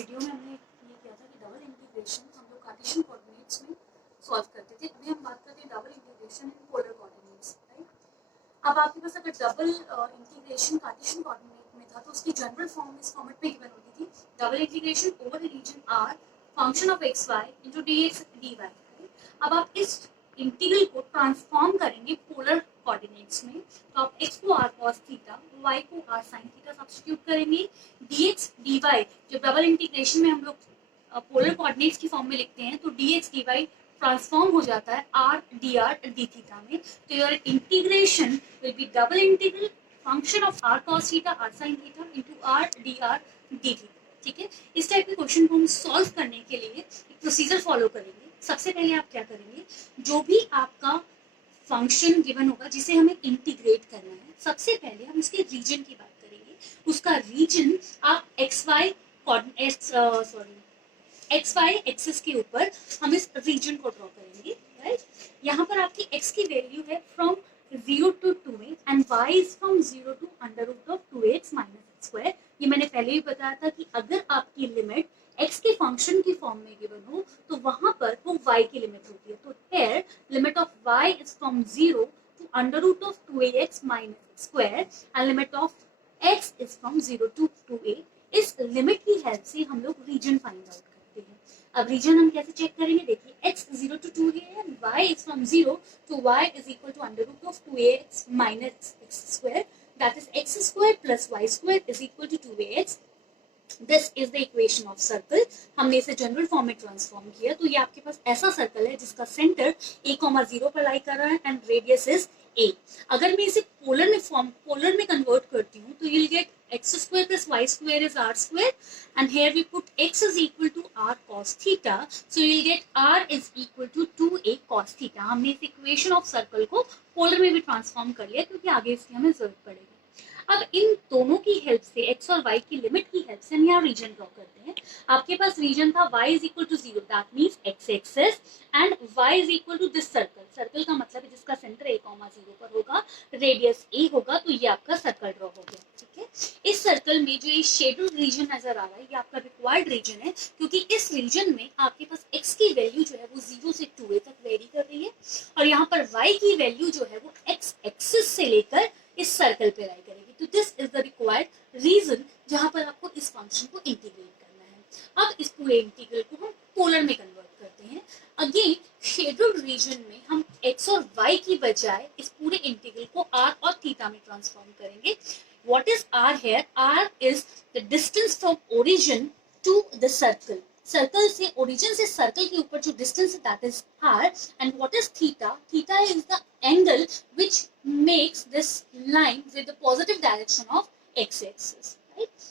Video में हमने ये किया था कि डबल इंटीग्रेशन हम लोग कार्टेशियन कोऑर्डिनेट्स में सॉल्व करते थे। अभी हम बात करते हैं double integration in polar coordinates, right. अब आपके पास अगर डबल इंटीग्रेशन कार्टेशियन कोऑर्डिनेट में था तो उसकी जनरल फॉर्म इस फॉर्मेट में गिवन होती थी, double integration over the region R function of x y into d x d y. अब आप इस इंटीग्रल को ट्रांसफॉर्म करेंगे पोलर कोऑर्डिनेट्स में, तो आप x को r cos थीटा, y को r sin थीटा सब्स्टिट्यूट करेंगे। dx dy जब डबल इंटीग्रेशन में हम लोग पोलर कोऑर्डिनेट्स की फॉर्म में लिखते हैं तो dx dy ट्रांसफॉर्म हो जाता है r dr d थीटा में। तो your integration will be double integral function of r cos theta r sin theta into r dr d theta. ठीक है, इस टाइप के क्वेश्चन को हम सॉल्व करने के लिए एक प्रोसीजर फॉलो करेंगे। सबसे पहले आप क्या करेंगे, जो भी आपका फंक्शन गिवन होगा जिसे हमें इंटीग्रेट करना है, सबसे पहले हम उसके रीजन की बात करेंगे। उसका रीजन आप एक्स वाई एक्सिस के ऊपर हम इस रीजन को ड्रॉ करेंगे, राइट। यहाँ पर आपकी x की वैल्यू है from 0 to 2a and y is from 0 to under root of 2x minus x square. ये मैंने पहले भी बताया था कि अगर आपकी लिमिट x के फंक्शन की फॉर्म में गिवन हो तो वहां पर वो y की लिमिट होती है। तो here limit of y is from 0 to under root of 2ax minus x square and limit of x is from 0 to 2a। इस लिमिट की हेल्प से हम लोग रीजन फाइंड आउट करते हैं। अब रीजन हम कैसे चेक करेंगे, देखिए x 0 to 2 है, y is from 0 to y is equal to under root of 2ax minus x square, that is x square plus y square is equal to 2ax। This is the equation of circle. हमने इसे general form में transform किया तो ये आपके पास ऐसा circle है जिसका सेंटर a,0 पर लाई कर रहा है एंड रेडियस इज a। अगर मैं इसे पोलर में कन्वर्ट करती हूँ तो you'll get x square plus y square is r square and here we put x is equal to r cos theta, so you'll get r is equal to 2a cos theta। हमने इस equation of circle को polar में भी transform कर लिया क्योंकि आगे इसकी हमें जरूरत पड़ेगी। अब इन दोनों की हेल्प से x और y की लिमिट की हेल्प से हम यहाँ रीजन ड्रॉ करते हैं। आपके पास रीजन था y is equal to 0, that means x axis and y is equal to this circle. Circle का मतलब है जिसका सेंटर a,0 पर होगा, रेडियस a होगा, तो ये आपका सर्कल ड्रॉ हो गया। ठीक है, इस सर्कल में जो ये शेडोड रीजन नजर आ रहा है ये आपका रिक्वायर्ड रीजन है क्योंकि इस रीजन में आपके पास x की वैल्यू जो है वो 0 से 2a तक वेरी कर रही है और यहाँ पर y की वैल्यू जो है वो x एक्सिस से लेकर इस सर्कल पे लाई करेगी। तो this is the required region जहां पर आपको इस फंक्शन को इंटीग्रेट करना है। अब इस पूरे इंटीग्रल को हम पोलर में कन्वर्ट करते हैं। अगेन शेडोड रीजन में हम x और y की बजाय इस पूरे इंटीग्रल को r और थीटा में ट्रांसफॉर्म करेंगे। What is r here? r is the distance from origin to the circle। Circle से ओरिजिन से सर्कल के ऊपर जो डिस्टेंस है that is r and what is theta? Theta is the angle which makes this line with the positive direction of x axis, right?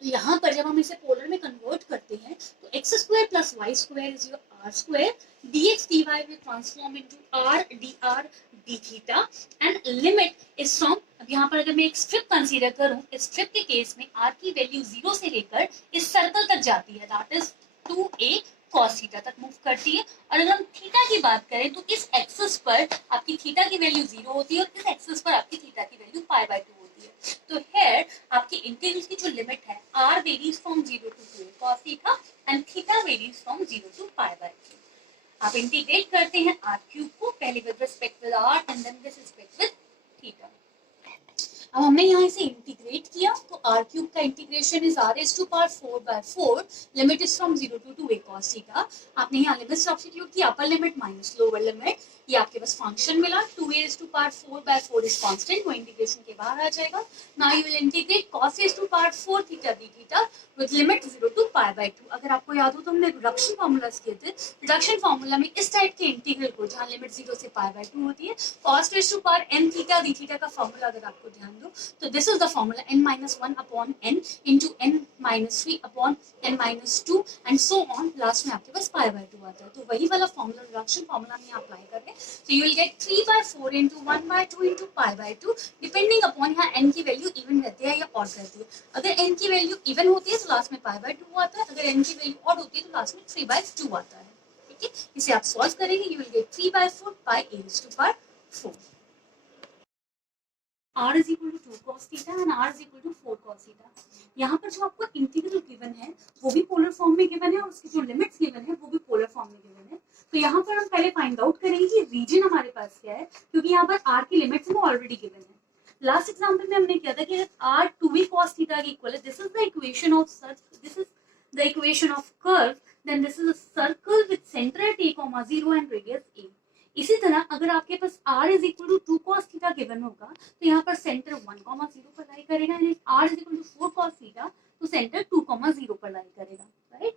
तो यहाँ पर जब हम इसे पोलर में कन्वर्ट करते हैं तो x square plus y square is your r square, dx dy will transform into r dr d theta and limit is from, अब यहाँ पर अगर मैं एक स्ट्रिप कंसीडर करूं, इस स्ट्रिप के केस में r की वैल्यू 0 से लेकर इस सर्कल तक जाती है, that is 2a cos theta तक मूव करती है। और अगर हम थीटा की बात करें तो इस एक्सिस पर आपकी थीटा की वैल्यू 0 होती है और इस एक्सिस पर आपकी थीटा की वैल्यू π/2 होती है। तो हेयर आपकी इंटीग्रल की जो लिमिट है r varies from 0 to 2a cos theta and theta varies from 0 to π/2। आप इंटीग्रेट करते हैं r क्यूब को, पहले with respect with r and then with respect with theta. अब हमने यहाँ इसे इंटीग्रेट किया तो r क्यूब का integration is r raised to power 4/4, limit is from 0 to 2a cos theta. आपने यहाँ लिमिट सब्स्टिट्यूट किया, upper limit minus lower limit, ये आपके पास फंक्शन मिला 2a raised to power 4/4 is constant, वो इंटीग्रेशन के बाहर आ जाएगा। Now you will integrate cos raised to power 4 theta d theta with limit 0 to π/2। अगर आपको याद हो तो हमने रिडक्शन फार्मूलास किए थे, रिडक्शन फार्मूला में इस टाइप के इंटीग्रल को जहाँ लिमिट 0 से π/2 होती है, cos raised to power n theta d theta का फार्मूला अगर आपको ध्यान दो तो this is the formula n-1 upon n into n-3 upon n-2 and so on, last में आपके पास π/2 आता है। तो वही वाला फार्मूला रिडक्शन फार्मूला में अप्लाई कर रहे हैं। So you will get 3/4 into 1/2 into π/2 depending upon यहाँ n की वैल्यू इवन रहती है या ऑड रहती है। अगर n की वैल्यू इवन होती है तो लास्ट में π/2 आता है, अगर n की वैल्यू ऑड होती है तो लास्ट में 3/2 आता है। ठीक है, इसे आप सॉल्व करेंगे, you will get 3/4 pi a raised to power 4। r is equal to 2 cos theta and r is equal to 4 cos theta। यहाँ पर जो आपको इंटीग्रल गिवन है वो भी फॉर्म में गिवन है और उसकी जो लिमिट्स गिवन है वो भी पोलर फॉर्म में गिवन है। तो यहाँ पर हम पहले फाइंड आउट करेंगे कि रीजन हमारे पास क्या है, क्योंकि यहाँ पर आर की लिमिट्स वो ऑलरेडी गिवन है। लास्ट एग्जांपल में हमने किया था कि r 2v cos theta के इक्वल है, this is the equation of such, this is the equation of curve, then this is a circle with center at a, 0 and radius a। इसी तरह अगर आपके पास r is equal to 2 cos theta given होगा तो यहाँ पर centre 1, 0 पर लाई करेगा, and r is equal to 4 cos theta तो सेंटर 2, 0 पर लाई करेगा, राइट।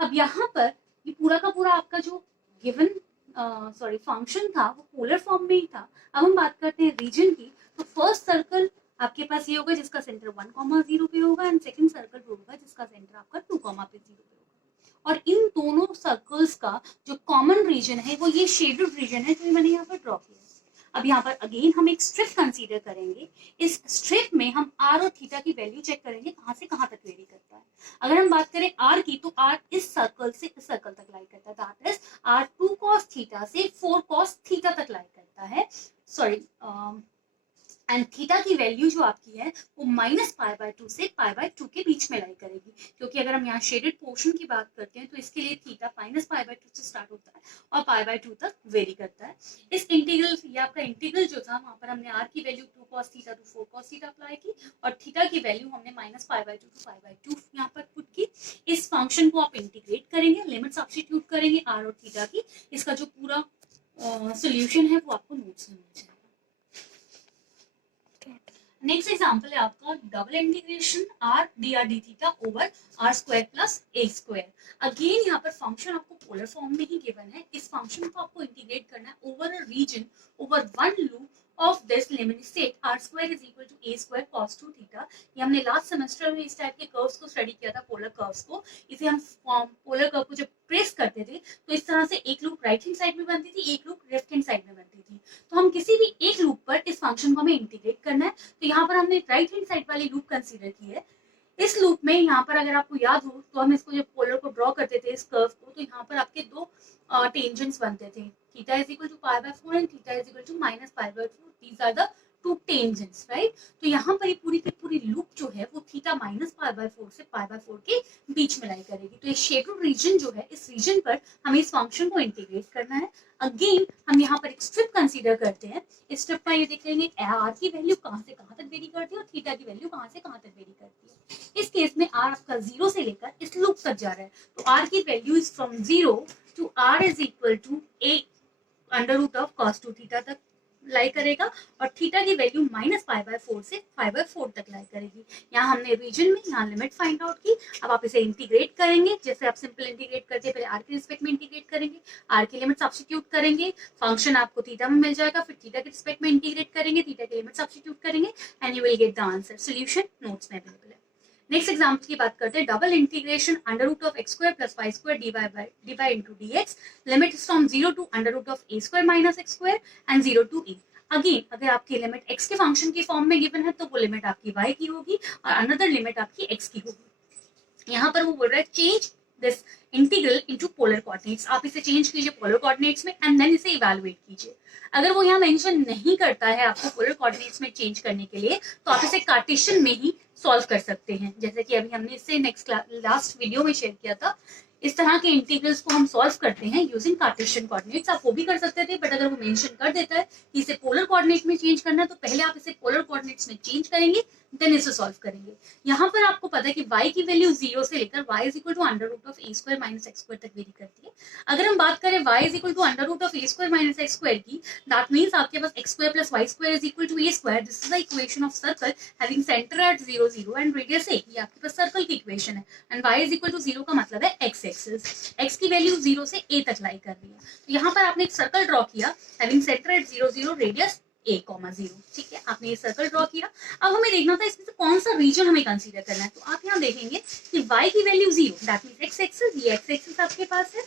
अब यहाँ पर ये पूरा का पूरा आपका जो गिवन फंक्शन था वो पोलर फॉर्म में ही था। अब हम बात करते हैं रीजन की। तो फर्स्ट सर्कल आपके पास ये होगा जिसका सेंटर 1, 0 पे होगा, एंड सेकंड सर्कल होगा जिसका सेंटर आपका 2, 0 पे होगा। और इन दोनों सर्कल्स का जो कॉमन रीजन है वो ये शेडेड रीजन है जो मैंने यहाँ पर ड्रॉ किया है। अब यहाँ पर अगेन हम एक स्ट्रिप कंसीडर करेंगे। इस स्ट्रिप में हम r और थीटा की वैल्यू चेक करेंगे कहाँ से कहाँ तक वेरी करता है। अगर हम बात करें r की तो r इस सर्कल से इस सर्कल तक लाई करता है, that is r 2 cos theta से 4 cos थीटा तक लाई करता है, सॉरी, एंड थीटा की वैल्यू जो आपकी है वो -π/2 से π/2 के बीच में लाई करेगी, क्योंकि अगर हम यहाँ शेडेड पोर्शन की बात करते हैं तो इसके लिए थीटा -π/2 से स्टार्ट होता है और π/2 तक वेरी करता है। इस इंटीग्रल, ये आपका इंटीग्रल जो था वहां पर हमने r की value 2 cos theta to 4 cos theta apply की और थीटा की वैल्यू हमने -π/2 टू π/2 यहाँ पर पुट की। इस फंक्शन को आप इंटीग्रेट करेंगे, लिमिट सब्स्टिट्यूट करेंगे r और थीटा की। इसका जो पूरा सोल्यूशन है वो आपको नोट्स में मिल जाएगा। नेक्स्ट एग्जांपल है आपका double integration r dr d theta over r square plus a square. Again यहाँ पर फंक्शन आपको पोलर फॉर्म में ही गिवन है। इस फंक्शन को आपको इंटीग्रेट करना है over a region over one loop of this limit state r square is equal to a square cos 2 theta. ये हमने लास्ट सेमेस्टर में इस टाइप के कर्व्स को स्टडी किया था, पोलर कर्व्स को। इसे हम पोलर कर्व को जब प्रेस करते थे तो इस तरह से एक लूप राइट हैंड साइड में बनती थी, एक लूप लेफ्ट हैंड साइड में बनती थी। तो हम किसी भी एक लूप पर इस फंक्शन को हमें इंटीग्रेट करना है। तो यहाँ पर हमने राइट हैंड साइड वाली लूप कंसीडर की है। इस लूप में यहाँ पर अगर आपको याद हो तो हम इसको जब पोलर को ड्रॉ करते थे इस कर्व को, तो यहाँ पर आपके दो टेंजेंट्स बनते थे, theta is equal to π/4 and theta is equal to -π/2। These are the two tangents, right. तो यहाँ पर ये पूरी की पूरी लूप जो है वो थीटा -π/4 से π/4 के बीच में लाई करेगी। तो ये शेडेड रीजन जो है, इस रीजन पर हमें इस फंक्शन को इंटीग्रेट करना है। अगेन हम यहाँ पर एक स्ट्रिप कंसीडर करते हैं। इस स्ट्रिप में ये देखेंगे r की वैल्यू कहाँ से कहाँ तक वेरी करती है और थीटा की वैल्यू कहाँ से कहाँ तक वेरी करती है। इस केस में r आपका 0 से लेकर इस लूप तक जा रहा है, तो r की value is from 0 to r is equal to a √ cos 2 theta तक लाई करेगा और थीटा की वैल्यू -π/4 से π/4 तक लाई करेगी। यहाँ हमने रीजन में यहाँ लिमिट फाइंड आउट की। अब आप इसे इंटीग्रेट करेंगे, जैसे आप सिंपल इंटीग्रेट करते हैं, पहले r के रिस्पेक्ट में इंटीग्रेट करेंगे, r की लिमिट सब्स्टिट्यूट करेंगे, फंक्शन आपको थीटा में मिल जाएगा, फिर थीटा के रिस्पेक्ट में इंटीग्रेट करेंगे, थीटा की लिमिट सब्स्टिट्यूट करेंगे and you will get the answer. Solution notes में अवेलेबल है। नेक्स्ट एग्जाम्पल की बात करते हैं, double integration √(x² + y² dy into dx, limit from 0 to √(a² - x² and 0 to a। Again अगर आपकी लिमिट x के फंक्शन की फॉर्म में गिवन है तो वो लिमिट आपकी y की होगी और अनदर लिमिट आपकी x की होगी। यहाँ पर वो बोल रहा है change this integral into polar coordinates. आप इसे चेंज कीजिए पोलर कोऑर्डिनेट्स में एंड देन इसे इवैल्यूएट कीजिए। अगर वो यहाँ मेंशन नहीं करता है आपको पोलर कोऑर्डिनेट्स में चेंज करने के लिए, तो आप इसे कार्टेशियन में ही सॉल्व कर सकते हैं, जैसे कि अभी हमने इससे लास्ट वीडियो में शेयर किया था। इस तरह के इंटीग्रल्स को हम सॉल्व करते हैं यूजिंग कार्टेशियन कोऑर्डिनेट्स। आप वो भी कर सकते थे, बट अगर वो मेंशन कर देता है कि इसे पोलर कोऑर्डिनेट में चेंज करना है तो पहले आप इसे पोलर कोऑर्डिनेट्स में चेंज करेंगे, देन इसे सॉल्व करेंगे। यहाँ पर आपको पता है कि y की वैल्यू 0 से लेकर y is equal to √(a² - x² तक वेरी करती है। अगर हम बात करें y is equal to √(a² - x² की, दैट मींस आपके पास x² + y² is equal to a²। This is the equation of circle having center at 0, 0 and radius a। ये आपके पास सर्कल की इक्वेशन है and y is equal to 0 का मतलब है x एक्सिस। x की वैल्यू 0 से a तक लाई कर रही है। तो यहाँ पर आपने एक सर्कल ड्रॉ किया having center at 0, 0 radius a, 0। ठीक है, आपने ये सर्कल ड्रॉ किया। अब हमें देखना था इसमें से कौन सा रीजन हमें कंसीडर करना है। तो आप यहाँ देखेंगे कि y की value 0, that means x axis, ये x एक्सिस आपके पास है,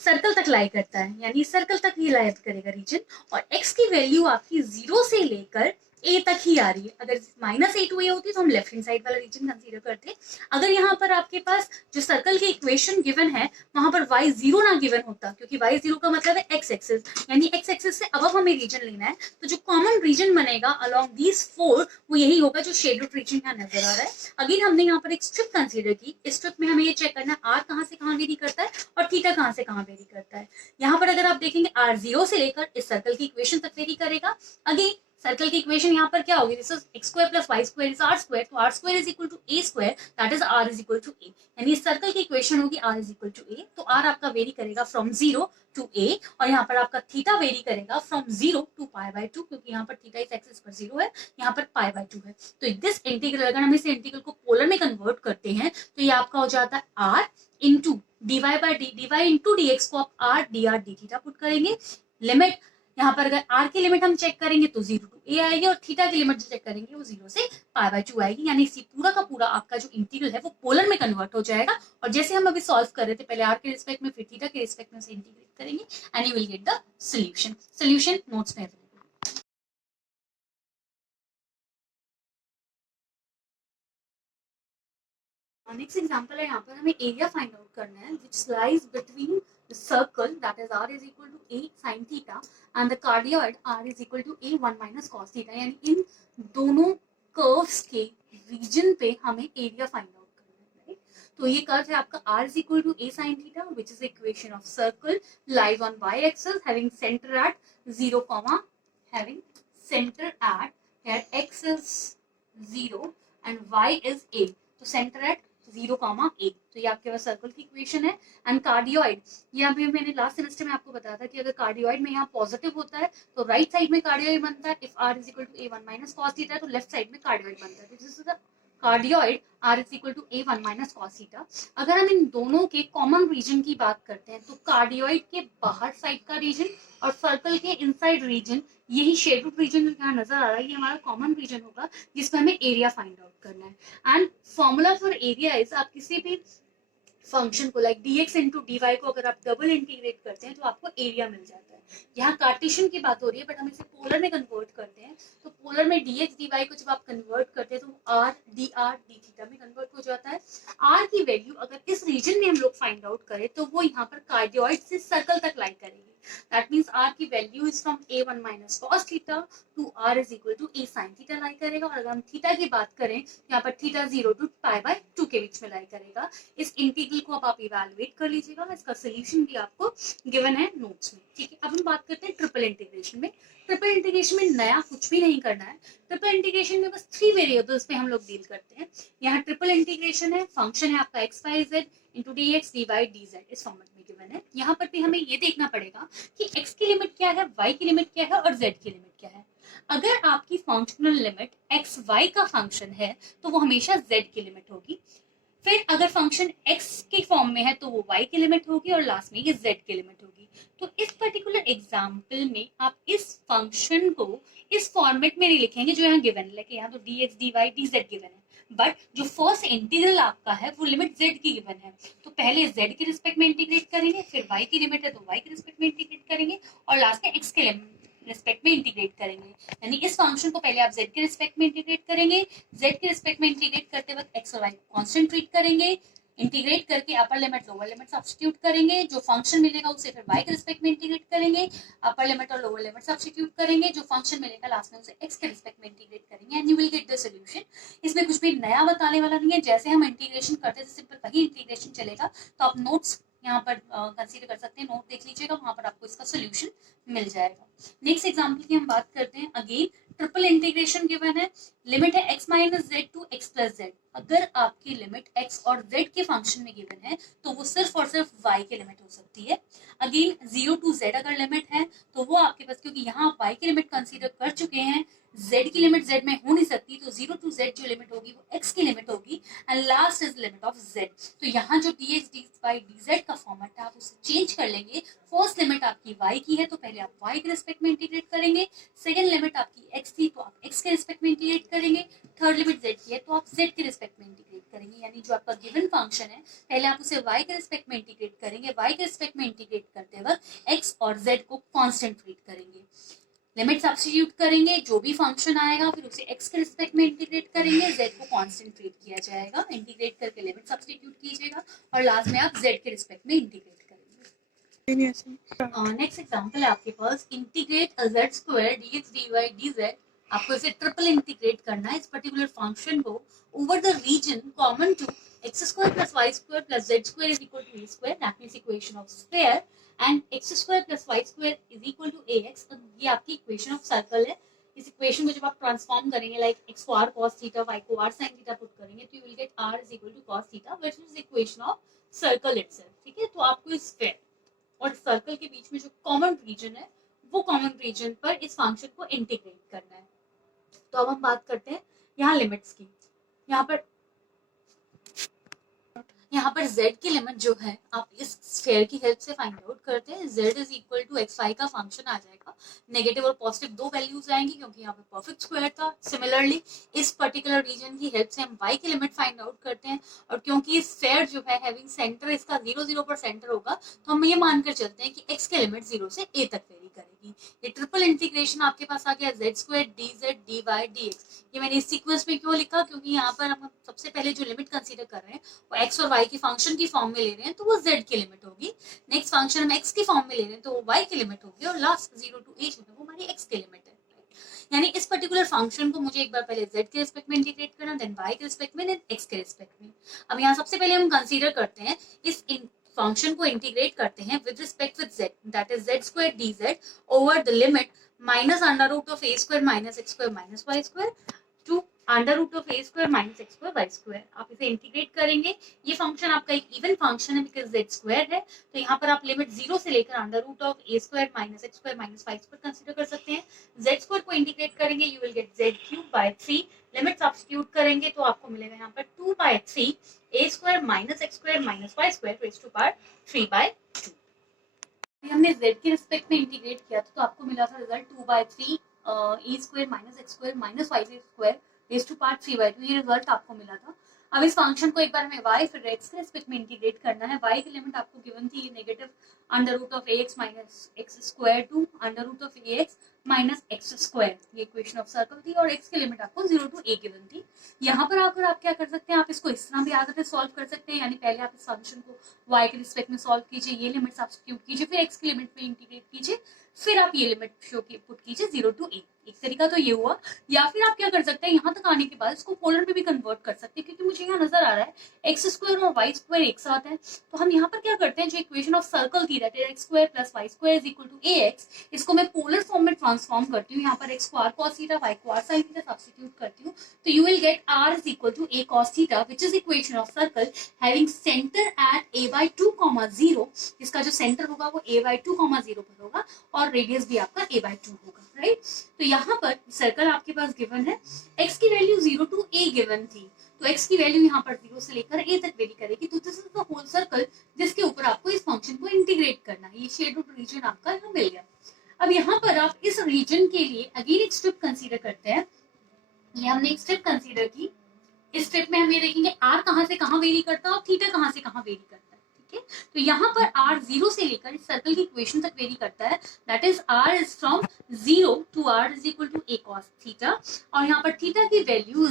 सर्कल तक लाई करता है, यानी सर्कल तक ये लाई करेगा रीजन। और x की वैल्यू आपकी 0 से लेकर ए तक ही आ रही है। अगर -a to a होती तो हम लेफ्ट हैंड साइड वाला रीजन कंसीडर करते। अगर यहाँ पर आपके पास जो सर्कल की इक्वेशन गिवन है वहां पर y0 ना गिवन होता, क्योंकि y0 का मतलब है x एक्सिस, यानी x एक्सिस से अब हमें रीजन लेना है, तो जो कॉमन रीजन बनेगा अलोंग दीज 4 वो यही होगा जो शेडेड रीजन यहाँ नजर आ रहा है। अगेन हमने यहाँ पर एक स्ट्रिप कंसीडर की, इस स्ट्रिप में हमें ये चेक करना है r कहाँ से कहाँ वेरी करता है और थीटा कहाँ से कहाँ वेरी करता है। यहाँ पर अगर आप देखेंगे r 0 से लेकर इस सर्कल की इक्वेशन तक वेरी करेगा। अगेन सर्कल की इक्वेशन यहाँ पर क्या होगी, this is x square plus y square is r square, तो r square is equal to a square, that is r is equal to a, यानी इस सर्कल की इक्वेशन होगी r is equal to a, तो r आपका vary करेगा from 0 to a, और यहाँ पर आपका थीटा वेरी करेगा फ्रॉम 0 टू पाई बाय 2, क्योंकि यहाँ पर थीटा इस एक्सिस पर 0 है, यहाँ पर पाई बाय 2 है। तो दिस इंटीग्रल, अगर हम इस इंटीग्रल को पोलर में कन्वर्ट करते हैं तो ये आपका हो जाता है r into dy by dy into dx को आप r dr d theta put करेंगे। लिमिट यहाँ पर अगर r की लिमिट हम चेक करेंगे तो 0 टू a आएगी, और थीटा की लिमिट जो चेक करेंगे वो 0 से पाई बाय 2 आएगी, यानी इसी पूरा का पूरा आपका जो इंटीग्रल है वो पोलर में कन्वर्ट हो जाएगा। और जैसे हम अभी सॉल्व कर रहे थे, पहले r के रिस्पेक्ट में फिर थीटा के रिस्पेक्ट में से इंटीग्रेट करेंगे and you will get the solution. Solution notes में नेक्स्ट एग्जांपल है, यहाँ पर हमें एरिया फाइंड आउट करना है which lies between the circle that is r is equal to a sin theta and the cardioid r is equal to a 1 minus cos theta, यानी इन दोनों कर्व्स के रीजन पे हमें एरिया फाइंड आउट करना है। तो ये कर्व है आपका r is equal to a sin theta which is equation of circle lies on y axis having center at 0, having center at here x is 0 and y is a, तो centre at 0, a, तो ये आपके पास circle की equation है। And cardioid, ये अभी मैंने लास्ट सेमेस्टर में आपको बताया था कि अगर कार्डियोइड में यहाँ पॉजिटिव होता है तो राइट साइड में कार्डियोइड बनता है, if r is equal to a 1 minus cos theta तो लेफ्ट साइड में कार्डियोइड बनता है, तो this is the cardioid r is equal to a 1 minus cos theta. अगर हम इन दोनों के कॉमन रीजन की बात करते हैं तो कार्डियोइड के बाहर साइड का रीजन और सर्कल के इनसाइड रीजन, यही शेडेड रीजन जो यहाँ नजर आ रहा है, ये हमारा कॉमन रीजन होगा जिसमें हमें एरिया फाइंड आउट करना है। And formula for area is, आप किसी भी फंक्शन को लाइक dx इंटू dy को अगर आप डबल इंटीग्रेट करते हैं तो आपको एरिया मिल जाता है। यहाँ कार्टेशियन की बात हो रही है बट हम इसे पोलर में कन्वर्ट करते हैं, तो पोलर में dx dy को जब आप कन्वर्ट करते हैं तो r dr d थीटा में कन्वर्ट हो जाता है। r की वैल्यू अगर इस रीजन में हम लोग फाइंड आउट करें तो वो यहाँ पर कार्डियोइड से सर्कल तक लाई करेगी, दैट मीन्स r की value is from a1 minus cos theta to r is equal to a sin theta lie करेगा। और अगर हम थीटा की बात करें यहाँ पर थीटा 0 टू पाई बाय 2 के बीच में लाई करेगा। इस इंटीग्रल को अब आप इवैल्यूएट कर लीजिएगा, इसका सोल्यूशन भी आपको गिवन है नोट्स में, ठीक है। अब हम बात करते हैं ट्रिपल इंटीग्रेशन में। ट्रिपल इंटीग्रेशन में नया कुछ भी नहीं करना है, ट्रिपल इंटीग्रेशन में बस 3 वेरिएबल्स पे हम लोग डील करते हैं। यहाँ ट्रिपल इंटीग्रेशन है, फंक्शन है आपका x y z into d x d y d z, इस फॉर्मेट में गिवन है। यहाँ पर भी हमें ये देखना पड़ेगा कि x की लिमिट क्या है, y की लिमिट क्या है और z की लिमिट क्या है। अगर आपकी फंक्शनल लिमिट x y का फंक्शन है तो वो हमेशा z की लिमिट होगी, फिर अगर फंक्शन x के फॉर्म में है तो वो y की लिमिट होगी और लास्ट में ये z की लिमिट होगी। तो इस पर्टिकुलर एग्जाम्पल में आप इस फंक्शन को इस फॉर्मेट में नहीं लिखेंगे जो यहाँ गिवन है, यहाँ तो dx dy dz गिवन है, बट जो फर्स्ट इंटीग्रल आपका है वो लिमिट z की गिवन है, तो पहले z के रिस्पेक्ट में इंटीग्रेट करेंगे, फिर y की लिमिट है तो y के रिस्पेक्ट में इंटीग्रेट करेंगे और लास्ट में x के रिस्पेक्ट में इंटीग्रेट करेंगे। यानी इस फंक्शन को पहले आप z के रिस्पेक्ट में इंटीग्रेट करेंगे, z के रिस्पेक्ट में इंटीग्रेट करते वक्त x और y को कांस्टेंट ट्रीट करेंगे, इंटीग्रेट करके upper limit lower limit substitute करेंगे, जो फंक्शन मिलेगा उसे फिर y के रिस्पेक्ट में इंटीग्रेट करेंगे, अपर लिमिट और लोअर लिमिट सब्स्टिट्यूट करेंगे, जो फंक्शन मिलेगा लास्ट में उसे x के रिस्पेक्ट में इंटीग्रेट करेंगे and you will get the solution. इसमें कुछ भी नया बताने वाला नहीं है, जैसे हम इंटीग्रेशन करते थे सिंपल वही इंटीग्रेशन चलेगा। तो आप नोट्स यहाँ पर कंसीडर कर सकते हैं, नोट देख लीजिएगा, वहां पर आपको इसका सोल्यूशन मिल जाएगा। नेक्स्ट एग्जांपल की हम बात करते हैं, अगेन ट्रिपल इंटीग्रेशन गिवन है, लिमिट है x minus z to x plus z. अगर आपकी लिमिट x और z के फंक्शन में गिवन है तो वो सिर्फ और सिर्फ y की लिमिट हो सकती है। अगेन 0 टू z अगर लिमिट है तो वो आपके पास, क्योंकि यहाँ आप y की लिमिट कंसीडर कर चुके हैं, z की लिमिट z में हो नहीं सकती, तो 0 टू z जो लिमिट होगी वो x की लिमिट होगी and last is limit of z। तो यहाँ जो dx dy dz का फॉर्मेट है आप उसे चेंज कर लेंगे। फर्स्ट लिमिट आपकी y की है तो पहले आप y के रिस्पेक्ट में इंटीग्रेट करेंगे, सेकंड लिमिट आपकी x थी तो आप x के रिस्पेक्ट में इंटीग्रेट करेंगे, थर्ड लिमिट z की है तो आप z के रिस्पेक्ट में इंटीग्रेट करेंगे। यानी जो आपका गिवन फंक्शन है पहले आप उसे y के रिस्पेक्ट में इंटीग्रेट करेंगे, y के रिस्पेक्ट में इंटीग्रेट करते वक्त x और z को कांस्टेंट ट्रीट करेंगे। लिमिट सब्स्टिट्यूट करेंगे, जो भी फंक्शन आएगा फिर उसे x के रिस्पेक्ट में इंटीग्रेट करेंगे, z को कांस्टेंट ट्रीट किया जाएगा, इंटीग्रेट करके लिमिट सब्स्टिट्यूट कीजिएगा और लास्ट में आप z के रिस्पेक्ट में इंटीग्रेट करेंगे। नेक्स्ट एग्जांपल है आपके पास, integrate z square dx dy dz। आपको इसे ट्रिपल इंटीग्रेट करना है इस पर्टिकुलर फंक्शन को over the region common to x square plus y square plus z square is equal to a square, that means equation of sphere, and x square plus y square is equal to ax। तो ये आपकी equation of circle है। इस equation को जब आप transform करेंगे like x को r cos थीटा, y को r sin थीटा पुट करेंगे तो you will get r is equal to cos theta which is equation of circle itself. ठीक है, तो आपको इस स्फीयर और सर्कल के बीच में जो कॉमन रीजन है वो कॉमन रीजन पर इस फंक्शन को इंटीग्रेट करना है। तो अब हम बात करते हैं यहाँ लिमिट्स की। यहाँ पर z की लिमिट जो है आप इस स्फीयर की हेल्प से फाइंड आउट करते हैं। z इज इक्वल टू xy का फंक्शन आ जाएगा, नेगेटिव और पॉजिटिव दो वैल्यूज आएंगी क्योंकि यहाँ पे परफेक्ट स्क्वायर था। सिमिलरली इस पर्टिकुलर रीजन की हेल्प से हम y की लिमिट फाइंड आउट करते हैं, और क्योंकि इस स्फीयर जो है हैविंग सेंटर इसका 0 0 पर सेंटर होगा तो हम ये मानकर चलते हैं कि x की लिमिट 0 से a तक वेरी करेगी। ये ट्रिपल इंटीग्रेशन आपके पास आ गया z square dz dy dx। ये मैंने इस सीक्वेंस में क्यों लिखा, क्योंकि यहाँ पर हम सबसे पहले जो लिमिट कंसीडर कर रहे हैं वो x और y की फंक्शन की फॉर्म में ले रहे हैं तो वो z की लिमिट होगी। नेक्स्ट फंक्शन हम x की फॉर्म में ले रहे हैं तो वो y की लिमिट होगी, और लास्ट 0 टू a जो है वो हमारी x की लिमिट है। यानी इस पर्टिकुलर फंक्शन को मुझे एक बार पहले z के रिस्पेक्ट में इंटीग्रेट करना, देन y के रिस्पेक्ट में, देन x के रिस्पेक्ट में। अब यहाँ सबसे पहले हम कंसीडर करते हैं इस फंक्शन को इंटीग्रेट करते हैं with respect with z, that is z square dz over the limit minus under root of a square minus x square minus y square to under root of a square minus x square y square. आप इसे इंटीग्रेट करेंगे। ये function आपका एक even function है because z square है, तो यहाँ पर आप लिमिट 0 से लेकर under root of a square minus x square minus y square consider कर सकते हैं। z स्क्वायर को इंटीग्रेट करेंगे you will get z cube by 3। Limit substitute करेंगे तो आपको मिलेगा यहाँ पर 2 by 3 a square minus x square minus y square raise to power 3 by 2। हमने z के रिस्पेक्ट में इंटीग्रेट किया था तो आपको मिला था result 2 by 3 a square minus x square minus y square raise to power 3 by 2। ये रिजल्ट आपको मिला था। अब इस फंक्शन को एक बार हमें y फिर x के रिस्पेक्ट में इंटीग्रेट करना है। y की लिमिट आपको गिवन थी negative under root of ax minus x square to under root of ax minus x square, ये इक्वेशन ऑफ सर्कल थी, और x की लिमिट आपको 0 टू a गिवन थी। यहाँ पर आकर आप क्या कर सकते हैं, आप इसको इस तरह भी आकर सॉल्व कर सकते हैं। यानी पहले आप इस फंक्शन को y के रिस्पेक्ट में सॉल्व कीजिए, ये लिमिट सब्स्टिट्यूट कीजिए, फिर x की लिमिट में इंटीग्रेट कीजिए, फिर आप ये लिमिट शो की पुट कीजिए 0 टू a। एक तरीका तो ये हुआ। या फिर आप क्या कर सकते हैं, यहाँ तक आने के बाद इसको पोलर में भी कन्वर्ट कर सकते हैं, क्योंकि मुझे यहाँ नजर आ रहा है एक्स स्क्वायर और वाई स्क्वायर एक साथ है। तो हम यहाँ पर क्या करते हैं, जो इक्वेशन ऑफ सर्कल थी that is x square plus y square is equal to a x, इसको मैं पोलर फॉर्म में ट्रांसफॉर्म करती हूँ। यहाँ पर एक्स को आर कॉस थीटा, वाई को आर साइन थीटा सब्स्टिट्यूट करती हूँ, तो you will get r is equal to a cos theta which is equation of circle having center at a by 2, 0। इसका जो सेंटर होगा वो a by 2, 0 पर होगा, और रेडियस भी आपका a by 2 होगा, राइट। तो यहाँ पर सर्कल आपके पास गिवन है, x की वैल्यू 0 टू a गिवन थी, तो x की वैल्यू यहाँ पर 0 से लेकर a तक वेरी करेगी। तो this is the whole circle जिसके ऊपर आपको इस फंक्शन को इंटीग्रेट करना है। ये शेडोड रीजन आपका यहाँ मिल गया। अब यहाँ पर आप इस रीजन के लिए अगेन एक स्ट्रिप कंसीडर करते हैं। ये हमने एक स्ट्रिप कंसीडर की। इस स्ट्रिप में हम ये देखेंगे r कहाँ से कहाँ वेरी करता है और थीटा कहाँ से कहाँ वेरी करता है। तो यहाँ पर r 0 से लेकर इस सर्कल की इक्वेशन तक वेरी करता है, that is r is from 0 to r is equal to a cos theta, और यहाँ पर थीटा की वैल्यू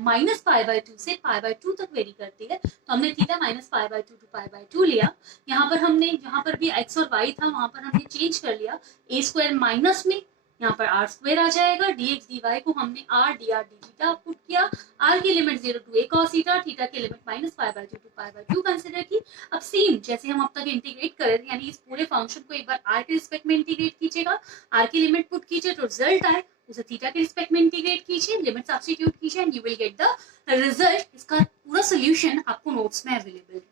माइनस पाई बाय 2 से पाई बाय 2 तक वेरी करती है। तो हमने theta minus pi by 2 to pi by 2 लिया। यहाँ पर हमने जहाँ पर भी x और y था वहां पर हमने चेंज कर लिया, a स्क्वायर माइनस में यहाँ पर आर स्क्वायर आ जाएगा, dx dy को हमने r dr dθ पुट किया। r की limit 0 to a cos theta, theta की limit minus pi by 2 to pi by 2 consider की। अब सेम जैसे हम अब तक इंटीग्रेट कर रहे थे, यानी इस पूरे फंक्शन को एक बार r के रिस्पेक्ट में इंटीग्रेट कीजिएगा, r की लिमिट पुट कीजिए तो रिजल्ट आए उसे थीटा के रिस्पेक्ट में इंटीग्रेट कीजिए, लिमिट सब्स्टिट्यूट कीजिए and you will get the result. इसका पूरा सोल्यूशन आपको नोट्स में अवेलेबल है।